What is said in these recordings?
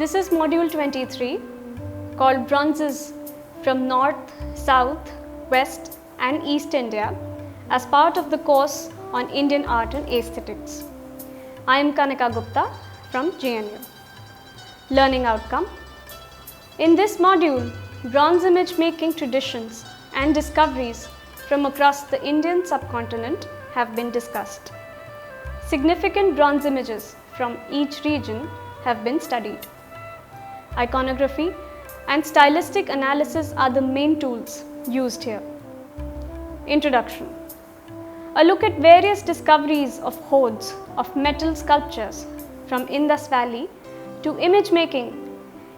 This is module 23 called Bronzes from North, South, West and East India as part of the course on Indian Art and Aesthetics. I am Gupta from Jain. Learning outcome. In this module, bronze image making traditions and discoveries from across the Indian subcontinent have been discussed. Significant bronze images from each region have been studied. Iconography and stylistic analysis are the main tools used here. Introduction. A look at various discoveries of hoards of metal sculptures from Indus Valley to image making,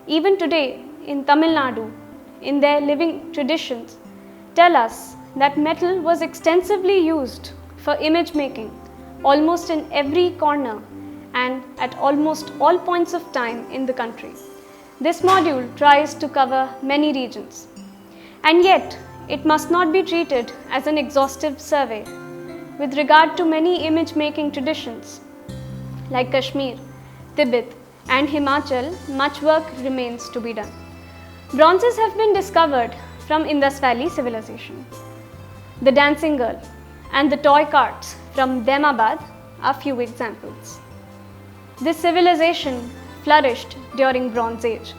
even today in Tamil Nadu, in their living traditions, tell us that metal was extensively used for image making almost in every corner and at almost all points of time in the country. This module tries to cover many regions, and yet it must not be treated as an exhaustive survey. With regard to many image making traditions like Kashmir, Tibet and Himachal, much work remains to be done. Bronzes have been discovered from Indus Valley civilization. The dancing girl and the toy carts from Demabad are few examples. This civilization flourished during Bronze Age,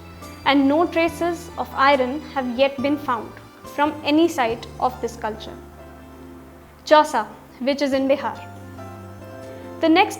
and no traces of iron have yet been found from any site of this culture. Chola, which is in Bihar. The next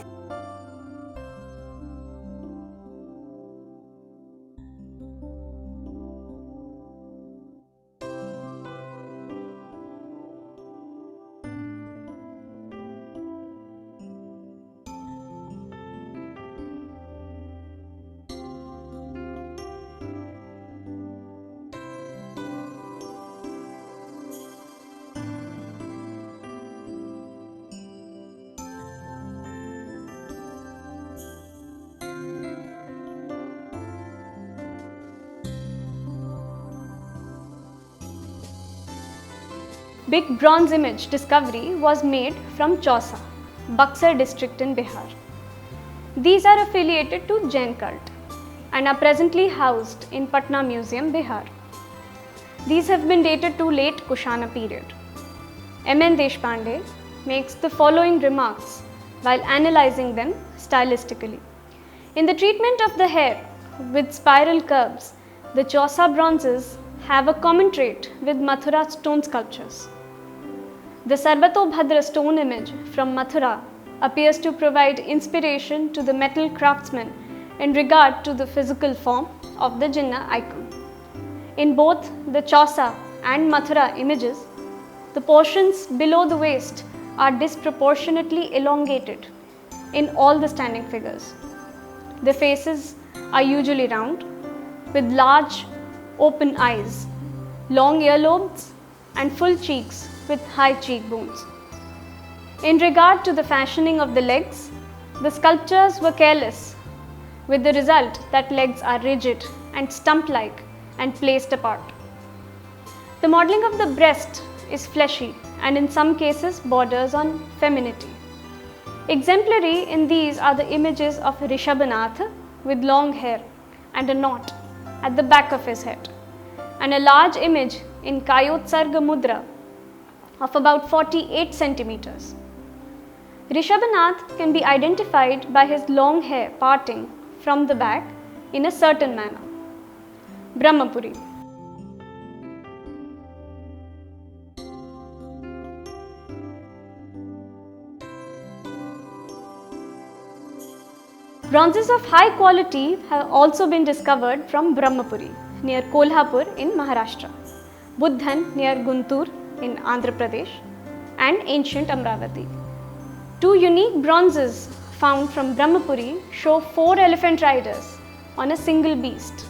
big bronze image discovery was made from Chola, Buxar district in Bihar. These are affiliated to Jain cult and are presently housed in Patna Museum, Bihar. These have been dated to late Kushana period. M.N. Deshpande makes the following remarks while analyzing them stylistically. In the treatment of the hair with spiral curves, the Chola bronzes have a common trait with Mathura stone sculptures. The Sarvatobhadra stone image from Mathura appears to provide inspiration to the metal craftsmen in regard to the physical form of the Jinnah icon. In both the Chola and Mathura images, the portions below the waist are disproportionately elongated in all the standing figures. The faces are usually round, with large open eyes, long earlobes and full cheeks with high cheekbones. In regard to the fashioning of the legs, the sculptures were careless, with the result that legs are rigid and stump-like and placed apart. The modelling of the breast is fleshy and in some cases borders on femininity. Exemplary in these are the images of Rishabhanath with long hair and a knot at the back of his head, and a large image in Kayotsarga Mudra of about 48 centimeters. Rishabhanath can be identified by his long hair parting from the back in a certain manner. Brahmapuri. Bronzes of high quality have also been discovered from Brahmapuri near Kolhapur in Maharashtra, Buddhan near Guntur in Andhra Pradesh, and ancient Amravati. Two unique bronzes found from Brahmapuri show 4 elephant riders on a single beast.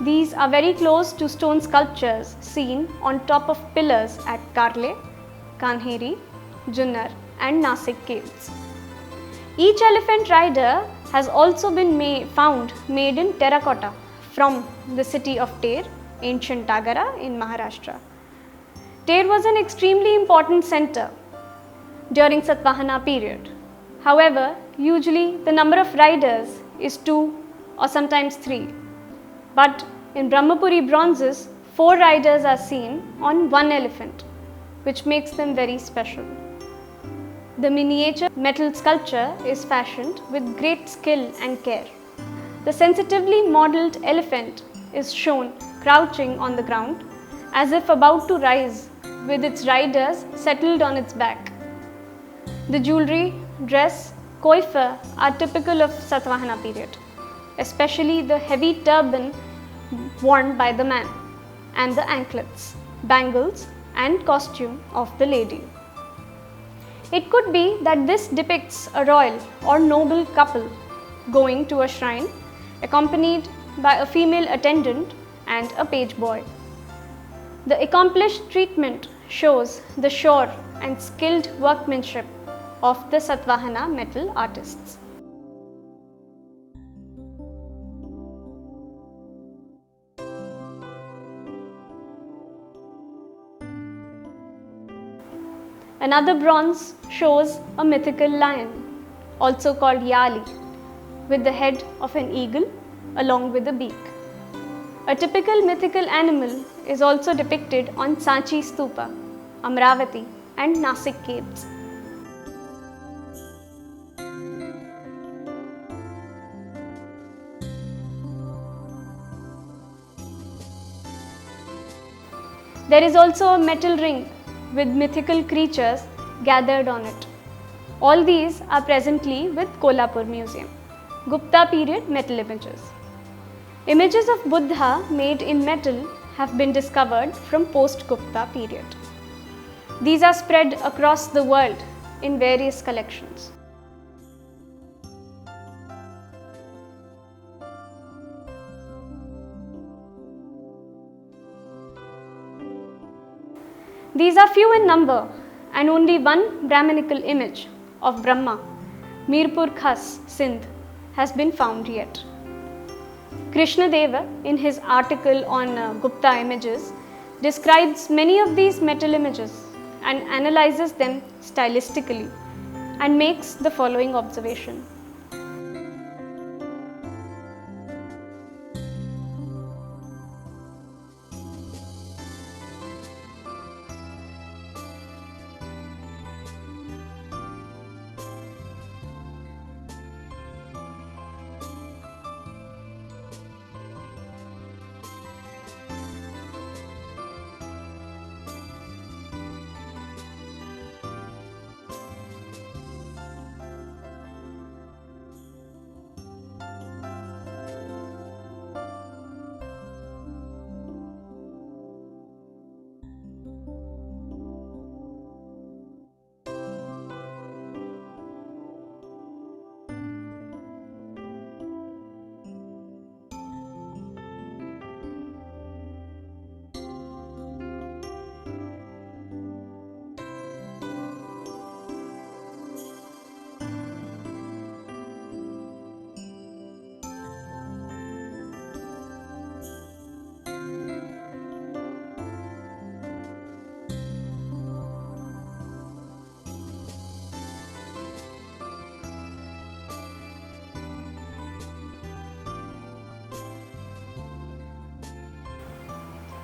These are very close to stone sculptures seen on top of pillars at Karle, Kanheri, Junnar and Nasik caves. Each elephant rider has also been found made in terracotta from the city of Ter, ancient Tagara in Maharashtra. Ter was an extremely important center during Satavahana period. However, usually the number of riders is 2 or sometimes 3. But in Brahmapuri bronzes, 4 riders are seen on one elephant, which makes them very special. The miniature metal sculpture is fashioned with great skill and care. The sensitively modelled elephant is shown crouching on the ground as if about to rise, with its riders settled on its back. The jewellery, dress, coiffure are typical of Satavahana period, especially the heavy turban worn by the man and the anklets, bangles and costume of the lady. It could be that this depicts a royal or noble couple going to a shrine accompanied by a female attendant and a page boy. The accomplished treatment shows the sure and skilled workmanship of the Satavahana metal artists. Another bronze shows a mythical lion, also called Yali, with the head of an eagle along with a beak. A typical mythical animal is also depicted on Sanchi Stupa, Amravati and Nasik caves. There is also a metal ring with mythical creatures gathered on it. All these are presently with Kolhapur Museum. Gupta period metal images. Images of Buddha made in metal have been discovered from post-Gupta period. These are spread across the world in various collections. These are few in number and only one Brahminical image of Brahma, Mirpur Khas, Sindh, has been found yet. Krishna Deva, in his article on Gupta images, describes many of these metal images and analyzes them stylistically and makes the following observation.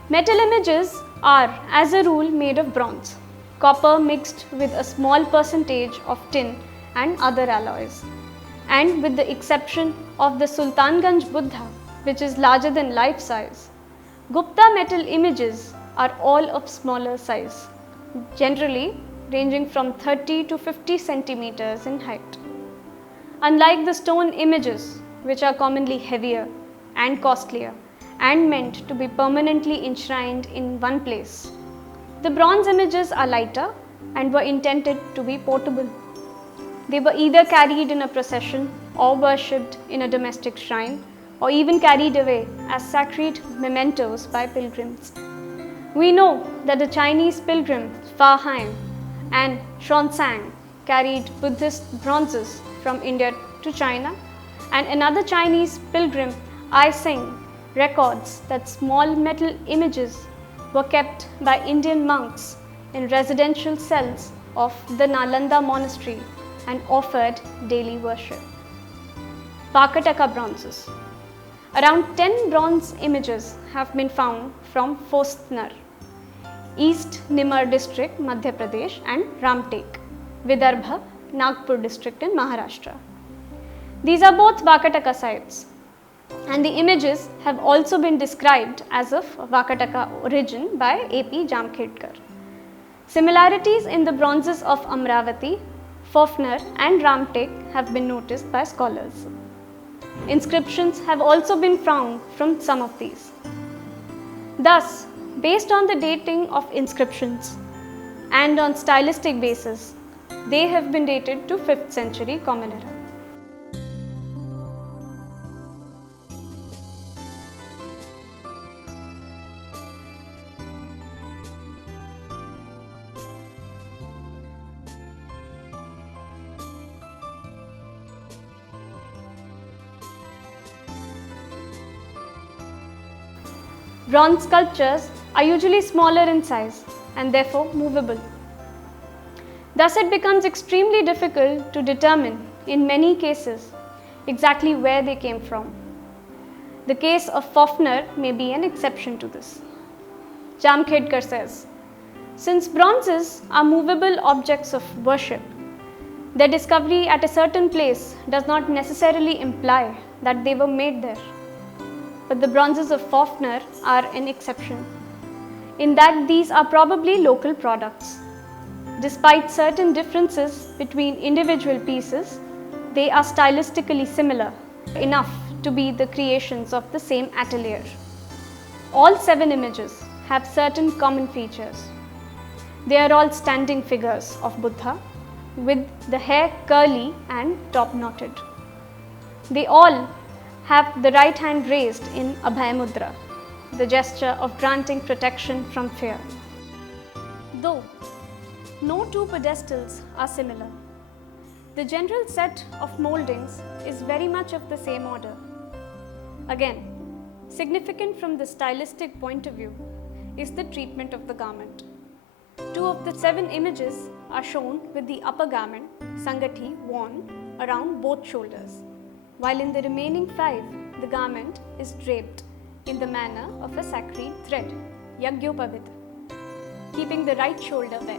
Metal images are, as a rule, made of bronze, copper mixed with a small percentage of tin and other alloys, and with the exception of the Sultanganj Buddha, which is larger than life size. Gupta metal images are all of smaller size, generally ranging from 30 to 50 centimeters in height. Unlike the stone images, which are commonly heavier and costlier and meant to be permanently enshrined in one place, the bronze images are lighter and were intended to be portable. They were either carried in a procession or worshipped in a domestic shrine, or even carried away as sacred mementos by pilgrims. We know that the Chinese pilgrim Fa Haim and Xuanzang carried Buddhist bronzes from India to China, and another Chinese pilgrim Ai Sing records that small metal images were kept by Indian monks in residential cells of the Nalanda monastery and offered daily worship. Vakataka bronzes. Around 10 bronze images have been found from Fostner, East Nimar district, Madhya Pradesh, and Ramtek, Vidarbha, Nagpur district in Maharashtra. These are both Vakataka sites, and the images have also been described as of Vakataka origin by A.P. Jamkhedkar. Similarities in the bronzes of Amravati, Fofner and Ramtek have been noticed by scholars. Inscriptions have also been found from some of these. Thus, based on the dating of inscriptions and on stylistic basis, they have been dated to 5th century Common Era. Bronze sculptures are usually smaller in size and therefore movable. Thus, it becomes extremely difficult to determine, in many cases, exactly where they came from. The case of Fofner may be an exception to this. Jamkhedkar says, since bronzes are movable objects of worship, their discovery at a certain place does not necessarily imply that they were made there. But the bronzes of Fofner are an exception, in that these are probably local products. Despite certain differences between individual pieces, they are stylistically similar enough to be the creations of the same atelier. All 7 images have certain common features. They are all standing figures of Buddha with the hair curly and top knotted. They all have the right hand raised in Abhay Mudra, the gesture of granting protection from fear. Though no 2 pedestals are similar, the general set of mouldings is very much of the same order. Again, significant from the stylistic point of view is the treatment of the garment. 2 of the 7 images are shown with the upper garment, Sangati, worn around both shoulders, while in the remaining 5, the garment is draped in the manner of a sacred thread, Yagyopavit, keeping the right shoulder bare.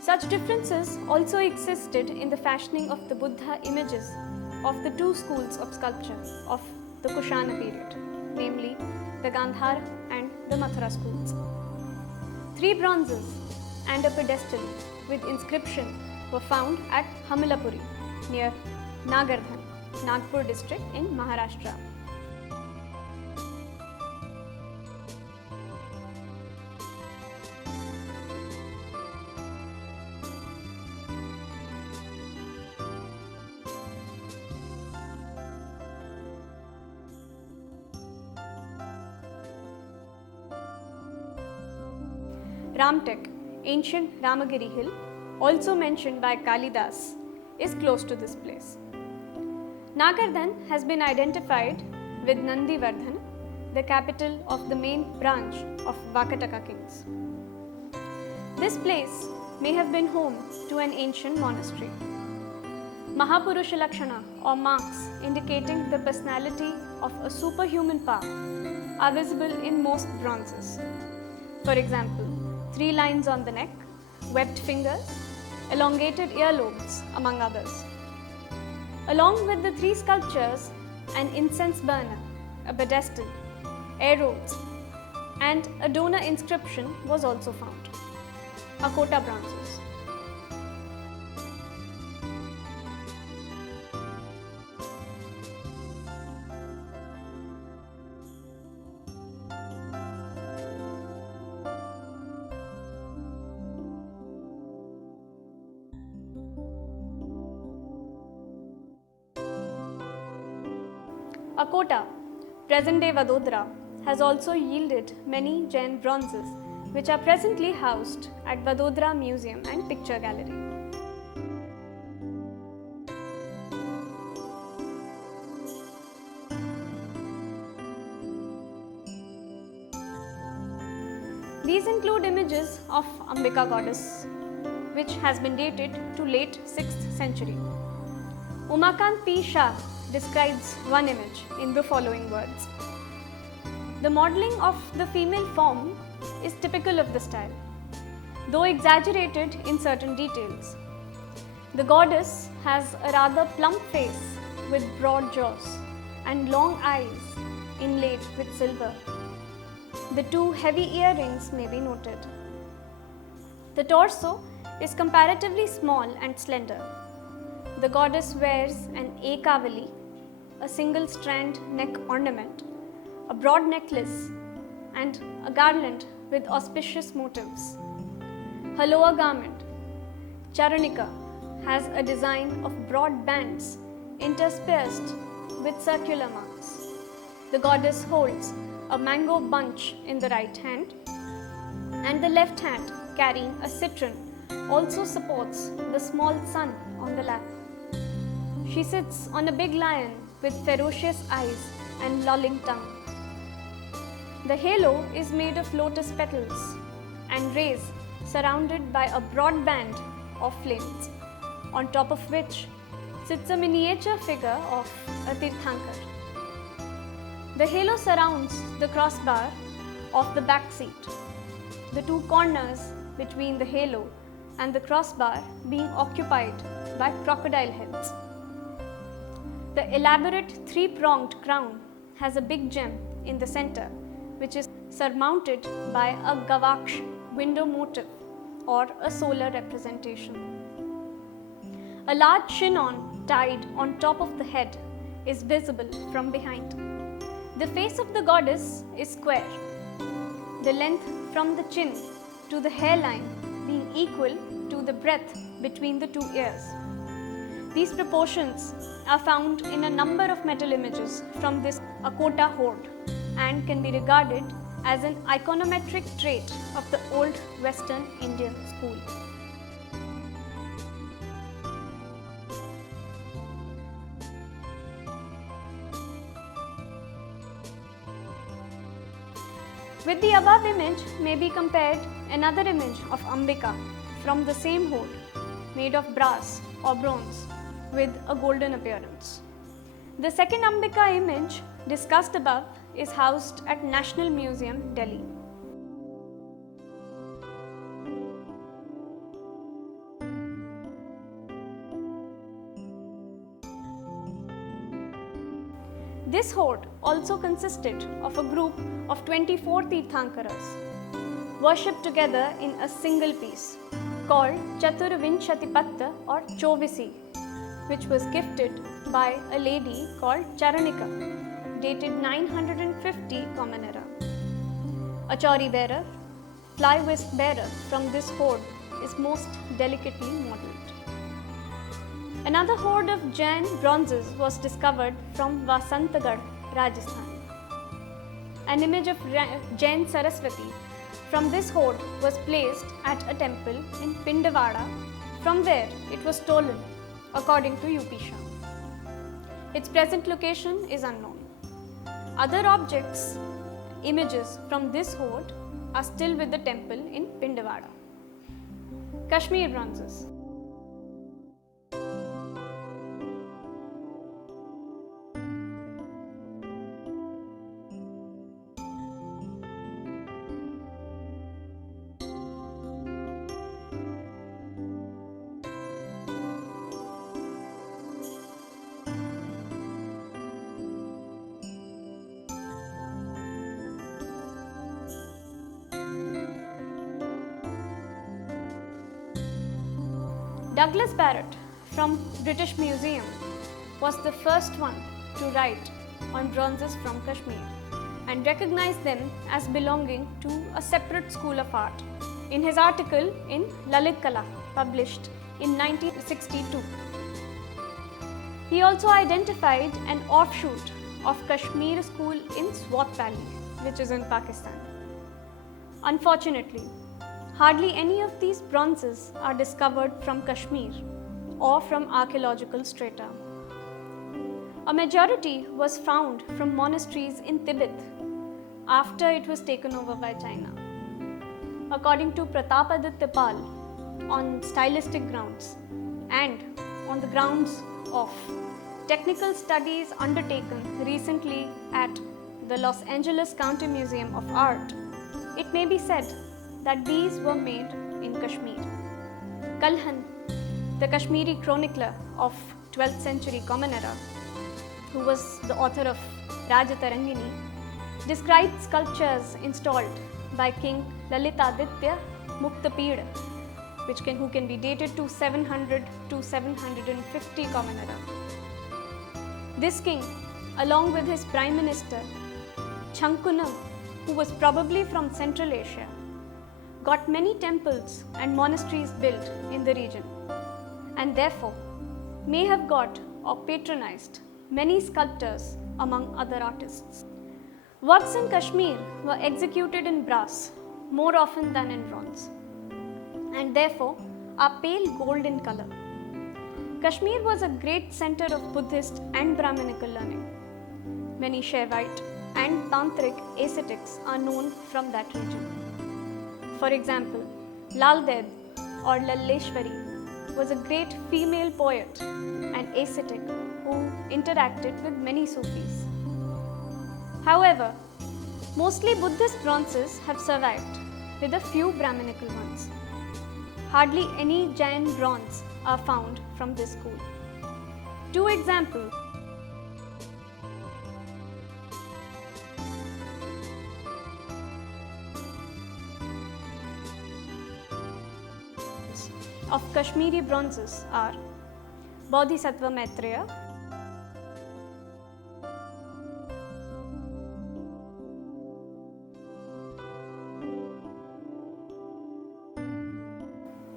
Such differences also existed in the fashioning of the Buddha images of the 2 schools of sculpture of the Kushana period, namely the Gandhara and the Mathura schools. 3 bronzes and a pedestal with inscription were found at Hamalapuri near Nagardhan, Nagpur district in Maharashtra. Ramtek, ancient Ramagiri hill, also mentioned by Kalidas, is close to this place. Nagardhan has been identified with Nandivardhan, the capital of the main branch of Vakataka kings. This place may have been home to an ancient monastery. Mahapurusha Lakshana or marks indicating the personality of a superhuman power are visible in most bronzes. For example, 3 lines on the neck, webbed fingers, elongated earlobes, among others. Along with the 3 sculptures, an incense burner, a pedestal, arrows, and a donor inscription was also found. Akota bronzes. Akota, present-day Vadodara, has also yielded many Jain bronzes which are presently housed at Vadodara Museum and Picture Gallery. These include images of Ambika goddess, which has been dated to late 6th century. Umakant P. Shah describes one image in the following words. The modeling of the female form is typical of the style, though exaggerated in certain details. The goddess has a rather plump face with broad jaws and long eyes inlaid with silver. The two heavy earrings may be noted. The torso is comparatively small and slender. The goddess wears an ekavali, a single strand neck ornament, a broad necklace, and a garland with auspicious motifs. Her lower garment, charanika, has a design of broad bands interspersed with circular marks. The goddess holds a mango bunch in the right hand, and the left hand, carrying a citron, also supports the small sun on the lap. She sits on a big lion with ferocious eyes and lolling tongue. The halo is made of lotus petals and rays surrounded by a broad band of flames, on top of which sits a miniature figure of a Tirthankar. The halo surrounds the crossbar of the back seat, the two corners between the halo and the crossbar being occupied by crocodile heads. The elaborate three-pronged crown has a big gem in the center, which is surmounted by a gavaksh window motif or a solar representation. A large chignon tied on top of the head is visible from behind. The face of the goddess is square, the length from the chin to the hairline being equal to the breadth between the two ears. These proportions are found in a number of metal images from this Akota hoard and can be regarded as an iconometric trait of the old Western Indian school. With the above image may be compared another image of Ambika from the same hoard, made of brass or bronze with a golden appearance. The second Ambika image discussed above is housed at National Museum, Delhi. This hoard also consisted of a group of 24 Tirthankaras, worshipped together in a single piece called Chaturvinshatipatta or Chovisi, which was gifted by a lady called Charanika, dated 950 Common Era. A chauri bearer, fly whisk bearer from this hoard is most delicately modelled. Another hoard of Jain bronzes was discovered from Vasantagad, Rajasthan. An image of Jain Saraswati from this hoard was placed at a temple in Pindavada. From there, it was stolen, according to UP Shah. Its present location is unknown. Other objects, images from this hoard are still with the temple in Pindavada. Kashmir bronzes. Douglas Barrett from British Museum was the first one to write on bronzes from Kashmir and recognized them as belonging to a separate school of art in his article in Lalit Kala, published in 1962. He also identified an offshoot of Kashmir school in Swat Valley, which is in Pakistan. Unfortunately, hardly any of these bronzes are discovered from Kashmir or from archaeological strata. A majority was found from monasteries in Tibet after it was taken over by China. According to Pratapaditya Pal, on stylistic grounds and on the grounds of technical studies undertaken recently at the Los Angeles County Museum of Art, it may be said that these were made in Kashmir. Kalhan, the Kashmiri chronicler of 12th century Common Era, who was the author of Rajatarangini, described sculptures installed by King Lalitaditya Muktapida, who can be dated to 700 to 750 Common Era. This king, along with his prime minister, Chankunam, who was probably from Central Asia, got many temples and monasteries built in the region, and therefore may have got or patronized many sculptors among other artists. Works in Kashmir were executed in brass more often than in bronze, and therefore are pale gold in color. Kashmir was a great center of Buddhist and Brahminical learning. Many Shaivite and Tantric ascetics are known from that region. For example, Lal Ded or Lalleshwari was a great female poet and ascetic who interacted with many Sufis. However, mostly Buddhist bronzes have survived, with a few Brahminical ones. Hardly any Jain bronze are found from this school. Two examples of Kashmiri bronzes are Bodhisattva Maitreya,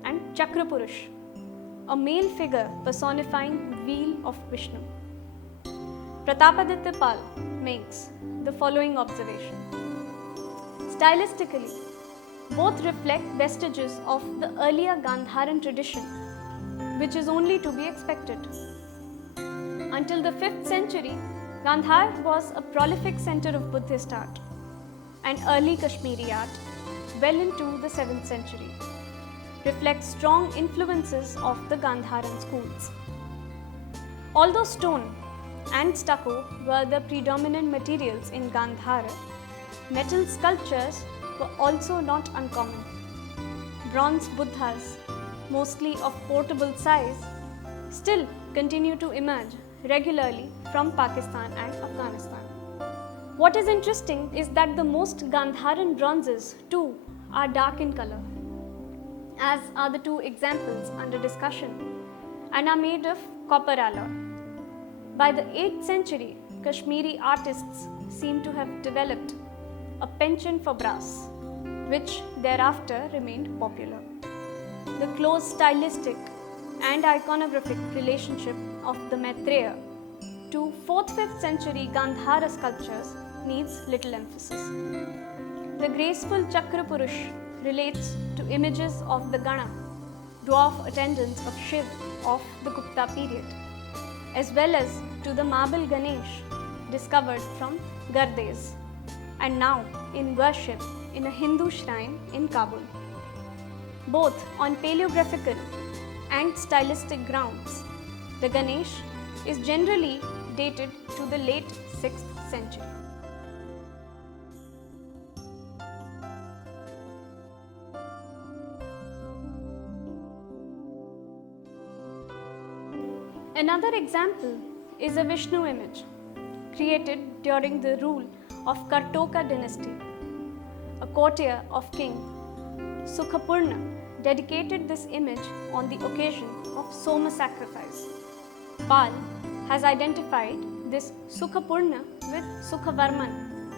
and Chakrapurush, a male figure personifying wheel of Vishnu. Pratapaditya Pal makes the following observation. Stylistically, both reflect vestiges of the earlier Gandharan tradition, which is only to be expected. Until the 5th century, Gandhar was a prolific center of Buddhist art and early Kashmiri art, well into the 7th century, reflects strong influences of the Gandharan schools. Although stone and stucco were the predominant materials in Gandhara, metal sculptures were also not uncommon. Bronze Buddhas, mostly of portable size, still continue to emerge regularly from Pakistan and Afghanistan. What is interesting is that the most Gandharan bronzes too are dark in color, as are the two examples under discussion, and are made of copper alloy. By the 8th century, Kashmiri artists seem to have developed a penchant for brass, which thereafter remained popular. The close stylistic and iconographic relationship of the Maitreya to 4th-5th century Gandhara sculptures needs little emphasis. The graceful Chakrapurush relates to images of the Gana, dwarf attendants of Shiv of the Gupta period, as well as to the marble Ganesh discovered from Gardes and now in worship in a Hindu shrine in Kabul. Both on paleographical and stylistic grounds, the Ganesh is generally dated to the late 6th century. Another example is a Vishnu image created during the rule of Kartoka dynasty. A courtier of King Sukhapurna dedicated this image on the occasion of Soma sacrifice. Pal has identified this Sukhapurna with Sukhavarman,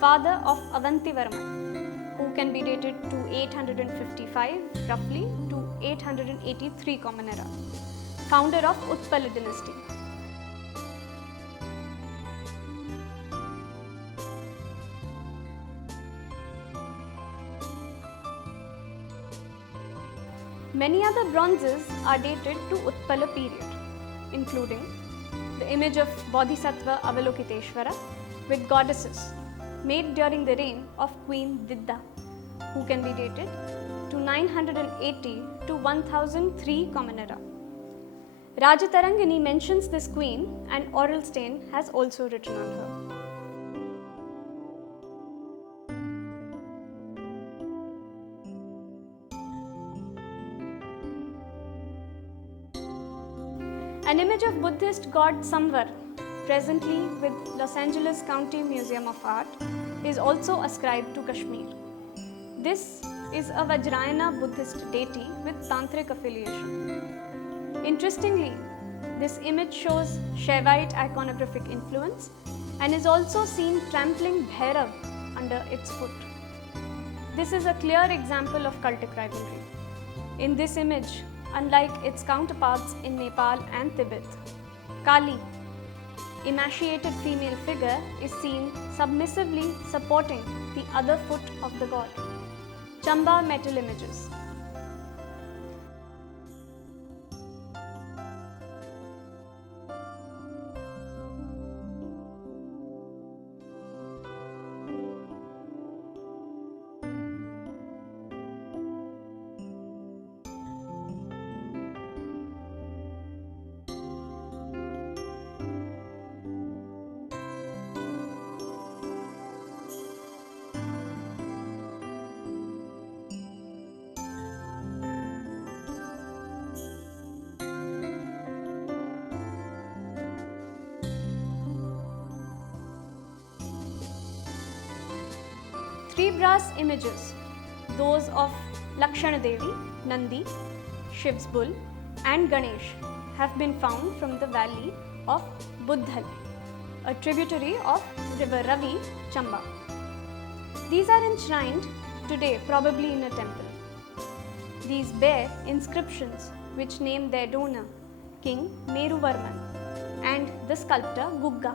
father of Avantivarman, who can be dated to 855 roughly to 883 Common Era, founder of Utpala dynasty. Many other bronzes are dated to Utpala period, including the image of Bodhisattva Avalokiteshvara with goddesses made during the reign of Queen Didda, who can be dated to 980 to 1003 Common Era. Rajatarangini mentions this queen and Aurelstein has also written on her. An image of Buddhist god Samvar, presently with Los Angeles County Museum of Art, is also ascribed to Kashmir. This is a Vajrayana Buddhist deity with tantric affiliation. Interestingly, this image shows Shaivite iconographic influence and is also seen trampling Bhairav under its foot. This is a clear example of cultic rivalry. In this image, unlike its counterparts in Nepal and Tibet, Kali, emaciated female figure, is seen submissively supporting the other foot of the god. Chamba metal images. Three brass images, those of Lakshana Devi, Nandi, Shiv's bull and Ganesh, have been found from the valley of Buddhal, a tributary of river Ravi, Chamba. These are enshrined today probably in a temple. These bear inscriptions which name their donor, King Meruvarman, and the sculptor Gupta.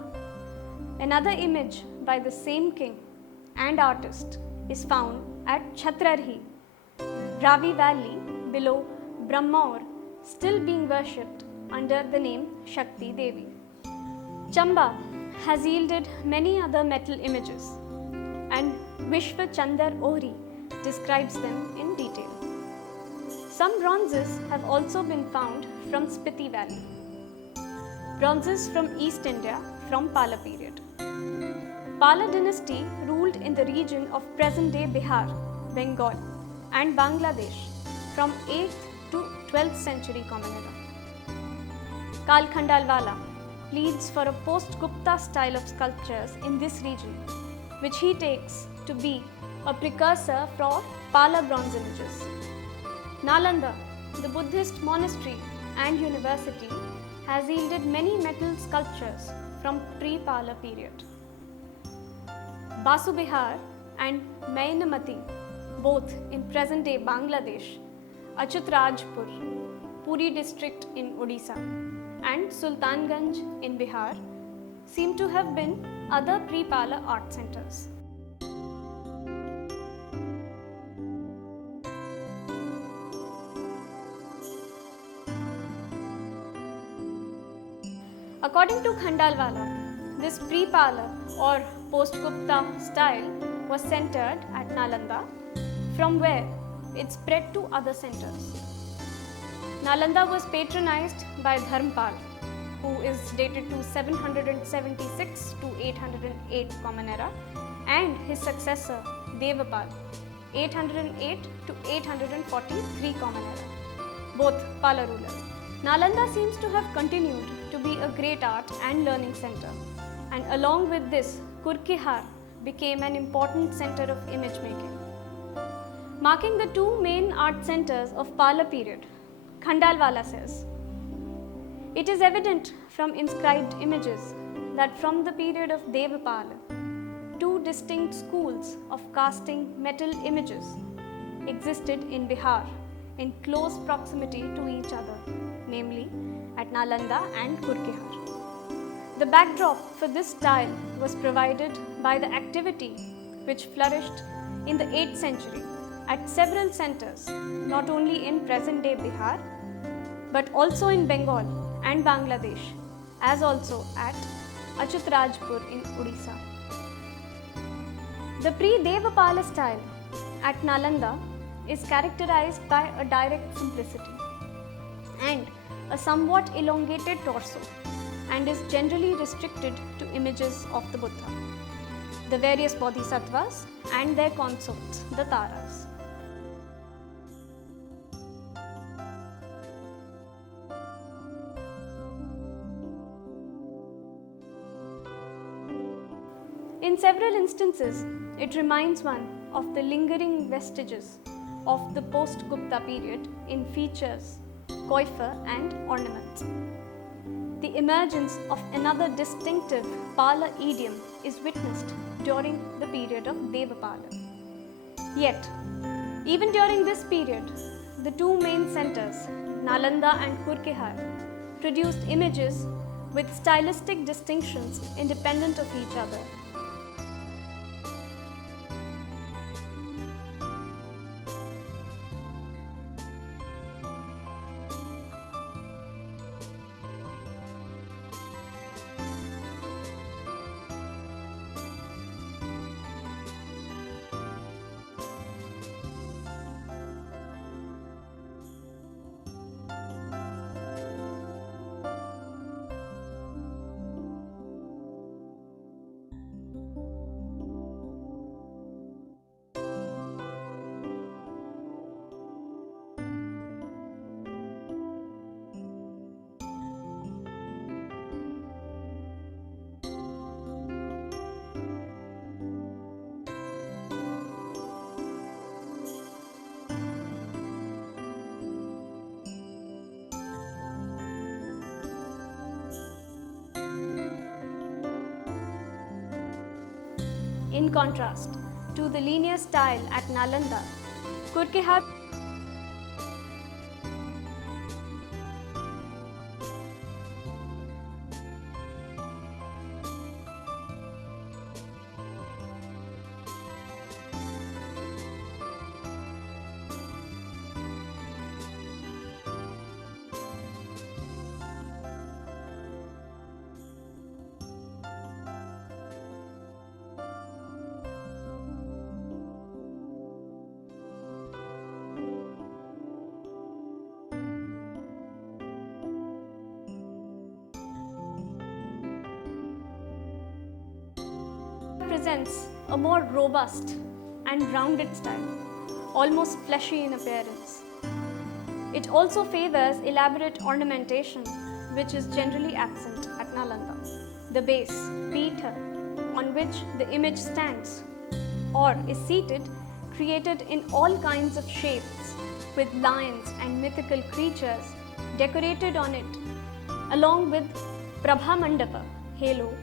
Another image by the same king and artist is found at Chhatrarhi, Ravi Valley below Brahmaur, still being worshipped under the name Shakti Devi. Chamba has yielded many other metal images, and Vishwa Chandar Ohri describes them in detail. Some bronzes have also been found from Spiti Valley. Bronzes from East India from Pala period. Pala dynasty ruled in the region of present-day Bihar, Bengal and Bangladesh from 8th to 12th century Common Era. Kal Khandalwala pleads for a post-Gupta style of sculptures in this region, which he takes to be a precursor for Pala bronze images. Nalanda, the Buddhist monastery and university, has yielded many metal sculptures from pre-Pala period. Basu Bihar and Mainamati, both in present-day Bangladesh, Achyut Rajpur, Puri district in Odisha, and Sultanganj in Bihar, seem to have been other pre-Pala art centers. According to Khandalwala, this pre-Pala or post-Gupta style was centered at Nalanda, from where it spread to other centers. Nalanda was patronized by Dharmpal, who is dated to 776 to 808 Common Era, and his successor Devapal, 808 to 843 Common Era, both Pala rulers. Nalanda seems to have continued to be a great art and learning center, and along with this, Kurkehar became an important center of image making. Marking the two main art centers of Pala period, Khandalwala says, "It is evident from inscribed images that from the period of Devapala, two distinct schools of casting metal images existed in Bihar in close proximity to each other, namely at Nalanda and Kurkehar. The backdrop for this style was provided by the activity which flourished in the 8th century at several centers, not only in present-day Bihar, but also in Bengal and Bangladesh, as also at Achyut Rajpur in Odisha. The pre-Devapala style at Nalanda is characterized by a direct simplicity and a somewhat elongated torso and is generally restricted to images of the Buddha, the various bodhisattvas and their consorts, the Taras. In several instances, it reminds one of the lingering vestiges of the post-Gupta period in features, coiffure and ornaments. The emergence of another distinctive Pala idiom is witnessed during the period of Devapala. Yet, even during this period, the two main centers, Nalanda and Kurkehar, produced images with stylistic distinctions independent of each other. In contrast to the linear style at Nalanda, Kurkehar presents a more robust and rounded style, almost fleshy in appearance. It also favors elaborate ornamentation, which is generally absent at Nalanda. The base, Pitha, on which the image stands or is seated, created in all kinds of shapes, with lions and mythical creatures decorated on it, along with Prabha Mandapa, halo,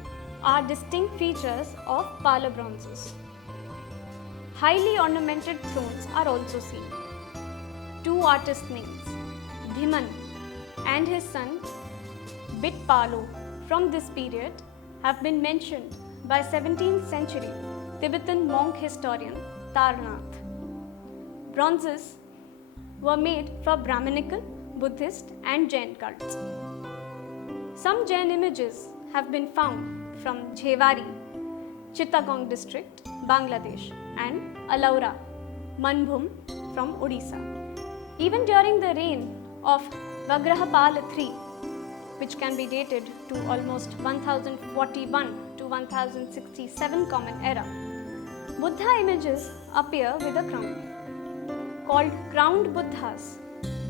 are distinct features of Pala bronzes. Highly ornamented thrones are also seen. Two artist names, Dhiman and his son Bitpalo from this period have been mentioned by 17th century Tibetan monk historian Tarnath. Bronzes were made for Brahminical, Buddhist and Jain cults. Some Jain images have been found from Jhevari, Chittagong district, Bangladesh and Alaura, Manbhum from Odisha. Even during the reign of Vagrahapala III, which can be dated to almost 1041 to 1067 Common Era, Buddha images appear with a crown. Called crowned Buddhas,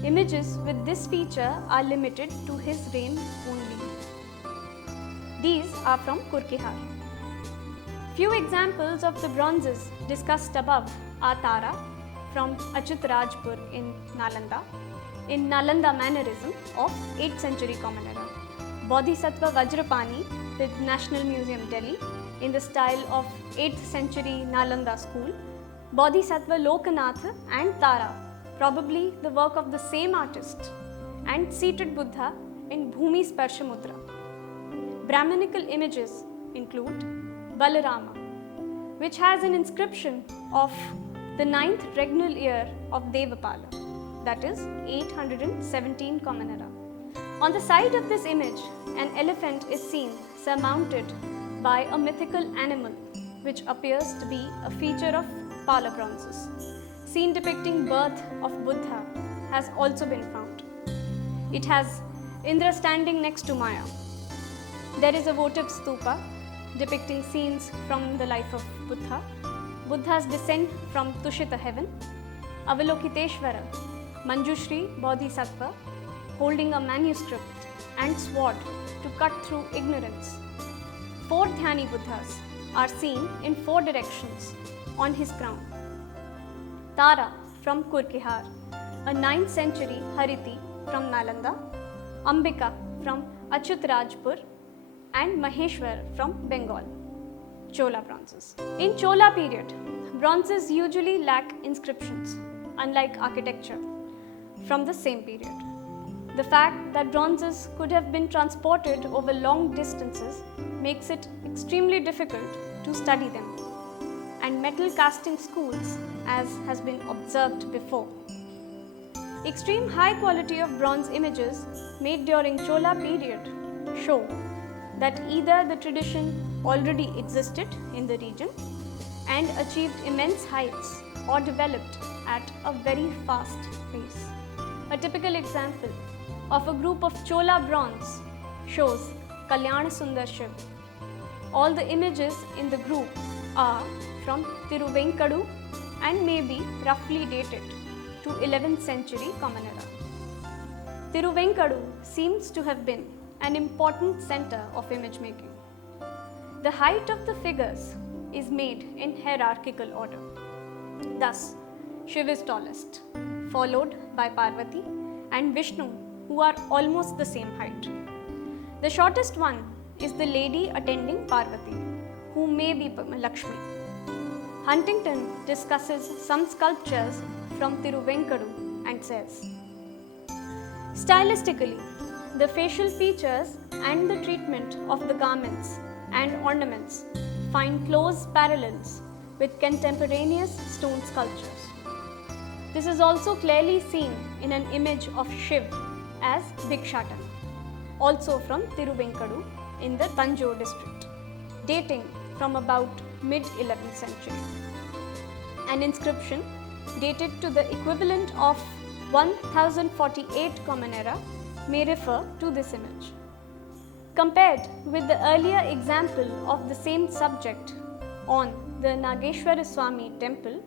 images with this feature are limited to his reign only. These are from Kurkehar. Few examples of the bronzes discussed above are Tara from Achutrajpur in Nalanda, in Nalanda mannerism of 8th century Common Era. Bodhisattva Vajrapani with National Museum, Delhi, in the style of 8th century Nalanda school. Bodhisattva Lokanath and Tara, probably the work of the same artist, and seated Buddha in Bhumi Sparsha Mudra. Brahminical images include Balarama, which has an inscription of the 9th regnal year of Devapala, that is 817 Common Era. On the side of this image, an elephant is seen surmounted by a mythical animal, which appears to be a feature of Pala bronzes. Scene depicting birth of Buddha has also been found. It has Indra standing next to Maya. There is a votive stupa depicting scenes from the life of Buddha, Buddha's descent from Tushita heaven, Avalokiteshvara, Manjushri Bodhisattva holding a manuscript and sword to cut through ignorance. 4 Dhyani Buddhas are seen in 4 directions on his crown. Tara from Kurkihar, a 9th century Hariti from Nalanda, Ambika from Achyutrajpur, and Maheshwar from Bengal. Chola bronzes. In Chola period, bronzes usually lack inscriptions, unlike architecture from the same period. The fact that bronzes could have been transported over long distances makes it extremely difficult to study them, and metal casting schools, as has been observed before. Extreme high quality of bronze images made during Chola period show that either the tradition already existed in the region and achieved immense heights or developed at a very fast pace. A typical example of a group of Chola bronze shows Kalyana Sundar Shiv. All the images in the group are from Tiruvenkadu and may be roughly dated to 11th century Common Era. Tiruvenkadu seems to have been an important center of image making. The height of the figures is made in hierarchical order. Thus, Shiv is tallest, followed by Parvati and Vishnu, who are almost the same height. The shortest one is the lady attending Parvati, who may be Lakshmi. Huntington discusses some sculptures from Tiruvenkadu and says, stylistically, the facial features and the treatment of the garments and ornaments find close parallels with contemporaneous stone sculptures. This is also clearly seen in an image of Shiv as Bhikshatan, also from Tiruvenkadu in the Tanjore district, dating from about mid-11th century. An inscription dated to the equivalent of 1048 Common Era may refer to this image. Compared with the earlier example of the same subject on the Nageshwara Swami temple,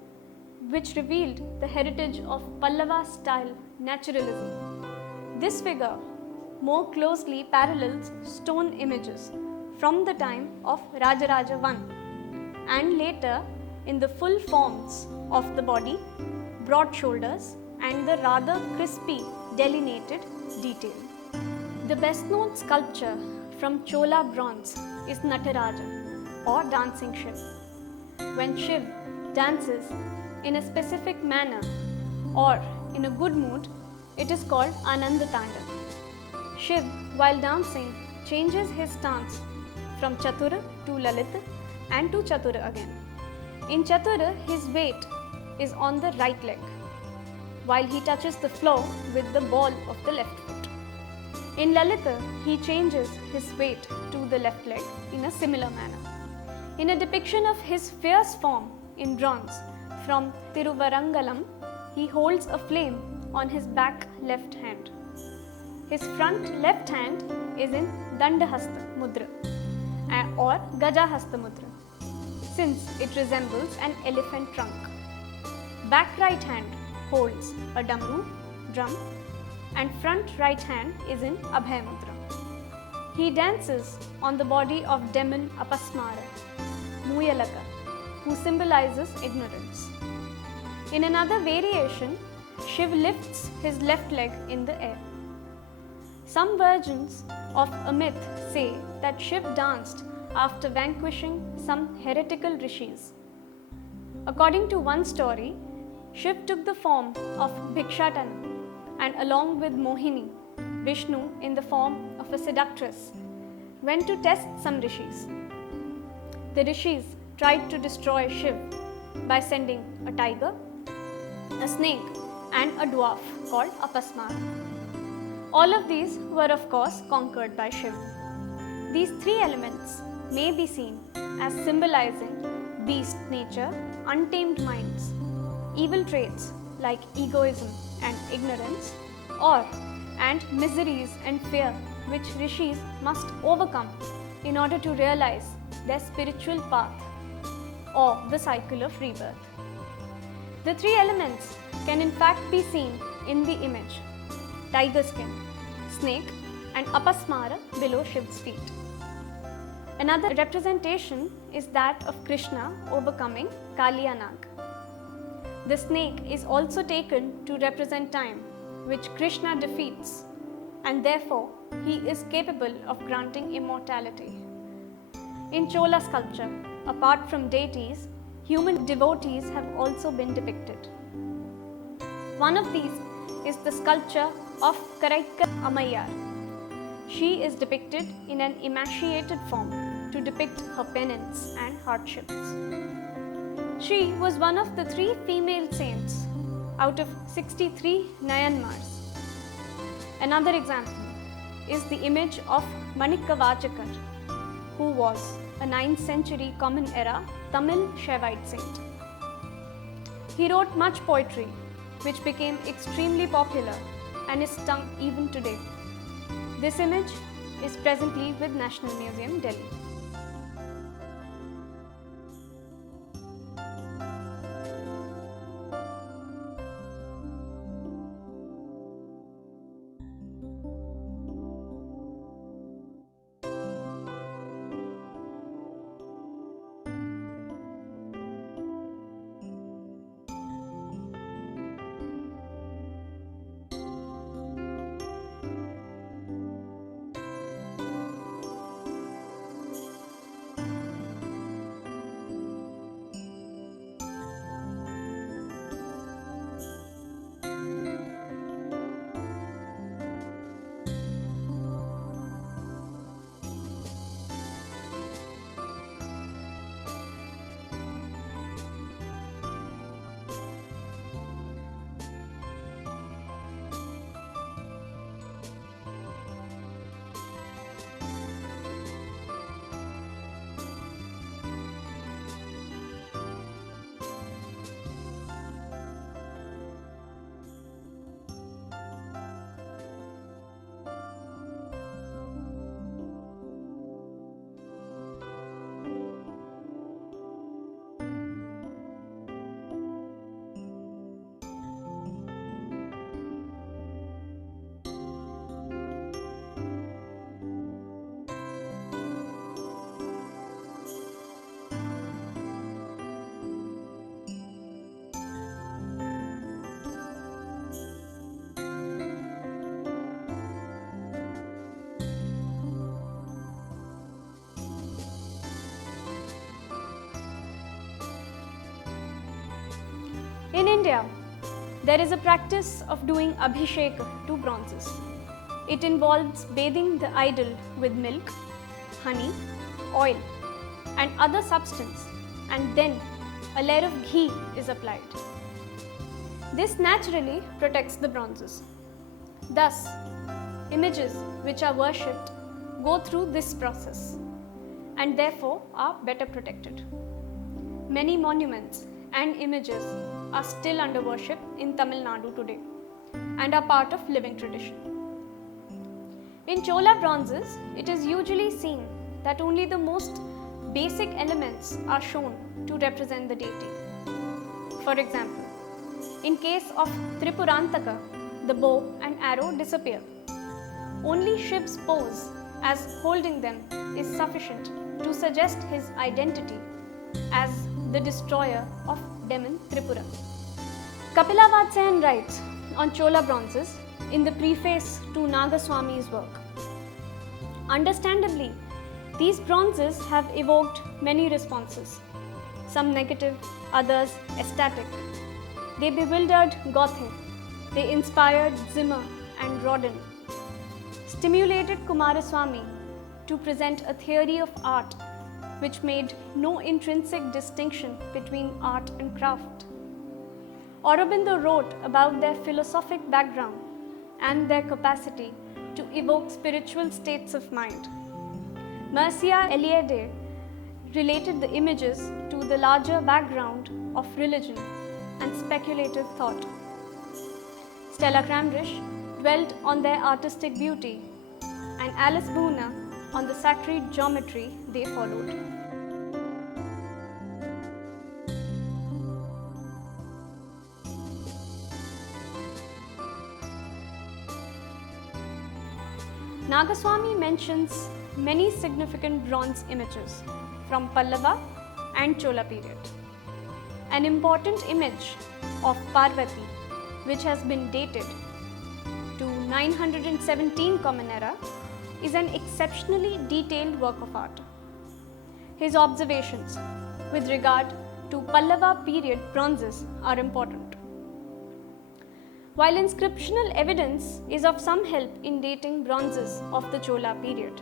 which revealed the heritage of Pallava style naturalism, this figure more closely parallels stone images from the time of Rajaraja I and later in the full forms of the body, broad shoulders and the rather crispy delineated detail. The best known sculpture from Chola bronze is Nataraja or dancing Shiv. When Shiv dances in a specific manner or in a good mood, it is called Ananda Tandav. Shiv, while dancing, changes his stance from Chatura to Lalita and to Chatura again. In Chatura, his weight is on the right leg, while he touches the floor with the ball of the left foot. In Lalita, he changes his weight to the left leg in a similar manner. In a depiction of his fierce form in bronze from Tiruvarangalam, he holds a flame on his back left hand. His front left hand is in Dandahasta Mudra or Gajahasta Mudra, since it resembles an elephant trunk. Back right hand holds a damru, drum, and front right hand is in Abhay Mudra. He dances on the body of demon Apasmara, Muyalaka, who symbolizes ignorance. In another variation, Shiv lifts his left leg in the air. Some versions of a myth say that Shiv danced after vanquishing some heretical rishis. According to one story, Shiv took the form of Bhikshatana and along with Mohini, Vishnu in the form of a seductress, went to test some rishis. The rishis tried to destroy Shiv by sending a tiger, a snake and a dwarf called Apasmara. All of these were of course conquered by Shiv. These 3 elements may be seen as symbolizing beast nature, untamed minds, evil traits like egoism and ignorance, or and miseries and fear which rishis must overcome in order to realize their spiritual path or the cycle of rebirth. The three elements can in fact be seen in the image: tiger skin, snake, and apasmara below Shiv's feet. Another representation is that of Krishna overcoming Kaliyanag. The snake is also taken to represent time, which Krishna defeats, and therefore he is capable of granting immortality. In Chola sculpture, apart from deities, human devotees have also been depicted. One of these is the sculpture of Karaikka Ammayar. She is depicted in an emaciated form to depict her penance and hardships. She was one of the 3 female saints out of 63 Nayanmars. Another example is the image of Manikavachakar, who was a 9th century Common Era Tamil Shaivite saint. He wrote much poetry, which became extremely popular and is sung even today. This image is presently with National Museum, Delhi. In India, there is a practice of doing abhishek to bronzes. It involves bathing the idol with milk, honey, oil, and other substance, and then a layer of ghee is applied. This naturally protects the bronzes. Thus, images which are worshipped go through this process and therefore are better protected. Many monuments and images are still under worship in Tamil Nadu today and are part of living tradition. In Chola bronzes, it is usually seen that only the most basic elements are shown to represent the deity. For example, in case of Tripurantaka, the bow and arrow disappear. Only Shiv's pose as holding them is sufficient to suggest his identity as the destroyer of demon Tripura. Kapila Vatsyayan writes on Chola bronzes in the preface to Nagaswami's work. Understandably, these bronzes have evoked many responses, some negative, others ecstatic. They bewildered Gothe, they inspired Zimmer and Rodin, stimulated Kumaraswamy to present a theory of art which made no intrinsic distinction between art and craft. Aurobindo wrote about their philosophic background and their capacity to evoke spiritual states of mind. Mircea Eliade related the images to the larger background of religion and speculative thought. Stella Cramrish dwelt on their artistic beauty, and Alice Boona on the sacred geometry they followed. Nagaswamy mentions many significant bronze images from Pallava and Chola period. An important image of Parvati, which has been dated to 917 Common Era, is an exceptionally detailed work of art. His observations with regard to Pallava period bronzes are important. While inscriptional evidence is of some help in dating bronzes of the Chola period,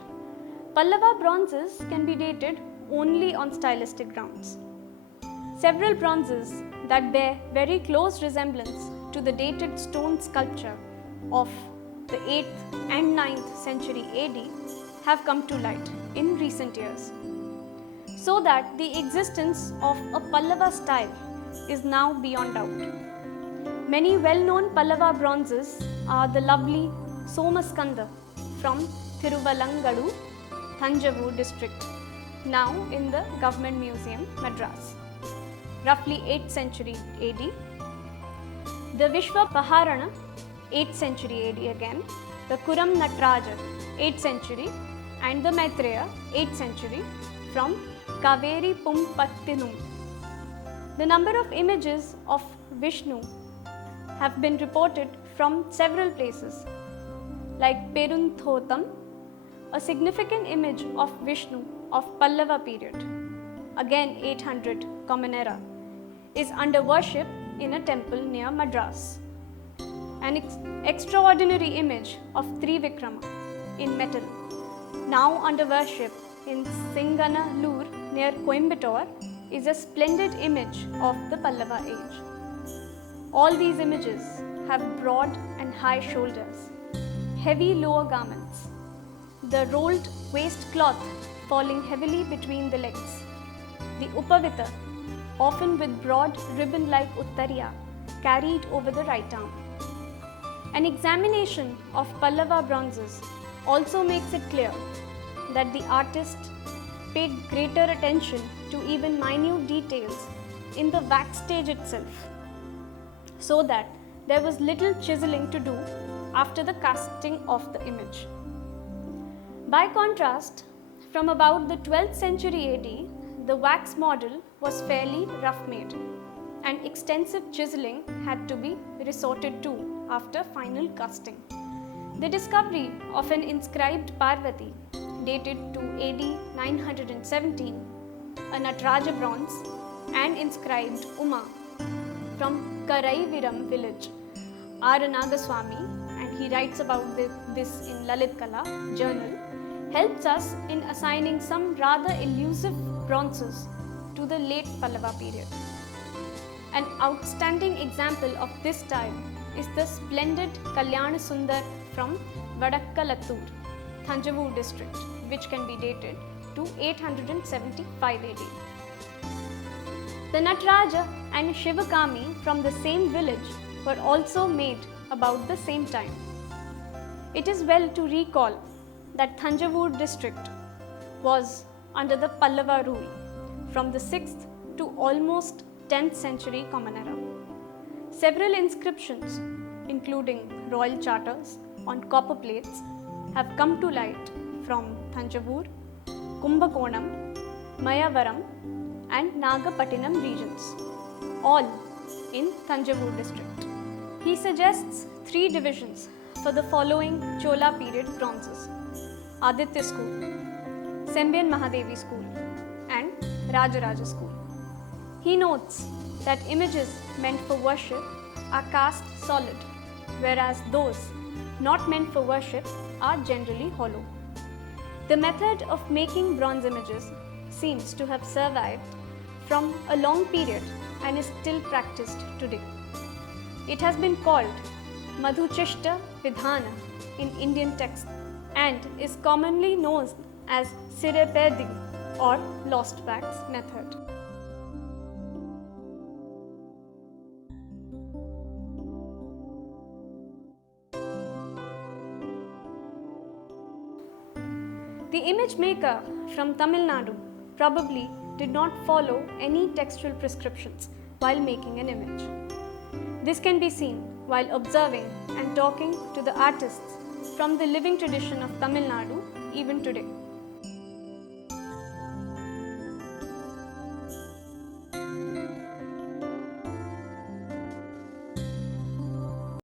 Pallava bronzes can be dated only on stylistic grounds. Several bronzes that bear very close resemblance to the dated stone sculpture of the 8th and 9th century AD have come to light in recent years, so that the existence of a Pallava style is now beyond doubt. Many well-known Pallava bronzes are the lovely Somaskanda from Thiruvalangadu, Thanjavur district, now in the Government Museum, Madras, roughly 8th century AD. The Vishwapaharana, 8th century AD again, the Kuram Natraja, 8th century, and the Maitreya, 8th century, from Kaveri Pumpattinum. The number of images of Vishnu have been reported from several places, like Perunthotam, a significant image of Vishnu of Pallava period, again 800 Common Era, is under worship in a temple near Madras. An extraordinary image of Trivikrama in metal, now under worship in Singanallur near Coimbatore, is a splendid image of the Pallava age. All these images have broad and high shoulders, heavy lower garments, the rolled waist cloth falling heavily between the legs, the upavita, often with broad ribbon-like uttariya, carried over the right arm. An examination of Pallava bronzes also makes it clear that the artist paid greater attention to even minute details in the wax stage itself, so that there was little chiseling to do after the casting of the image. By contrast, from about the 12th century AD, the wax model was fairly rough-made, and extensive chiseling had to be resorted to after final casting. The discovery of an inscribed Parvati dated to AD 917, a Nataraja bronze, and inscribed Uma from Karaiviram village, R. Nagaswamy, and he writes about this in Lalit Kala journal, helps us in assigning some rather elusive bronzes to the late Pallava period. An outstanding example of this style is the splendid Kalyana Sundar from Vadakkalattur, Thanjavur district, which can be dated to 875 AD. The Nataraja and Shivakami from the same village were also made about the same time. It is well to recall that Thanjavur district was under the Pallava rule from the 6th to almost 10th century Common Era. Several inscriptions, including royal charters on copper plates, have come to light from Thanjavur, Kumbakonam, Mayavaram, and Nagapattinam regions, all in Thanjavur district. He suggests 3 divisions for the following Chola period bronzes: Aditya School, Sembian Mahadevi School, and Rajaraja School. He notes that images meant for worship are cast solid, whereas those not meant for worship are generally hollow. The method of making bronze images seems to have survived from a long period and is still practiced today. It has been called Madhuchishta Vidhana in Indian texts and is commonly known as Sirepedi or lost wax method. The image maker from Tamil Nadu probably did not follow any textual prescriptions while making an image. This can be seen while observing and talking to the artists from the living tradition of Tamil Nadu even today.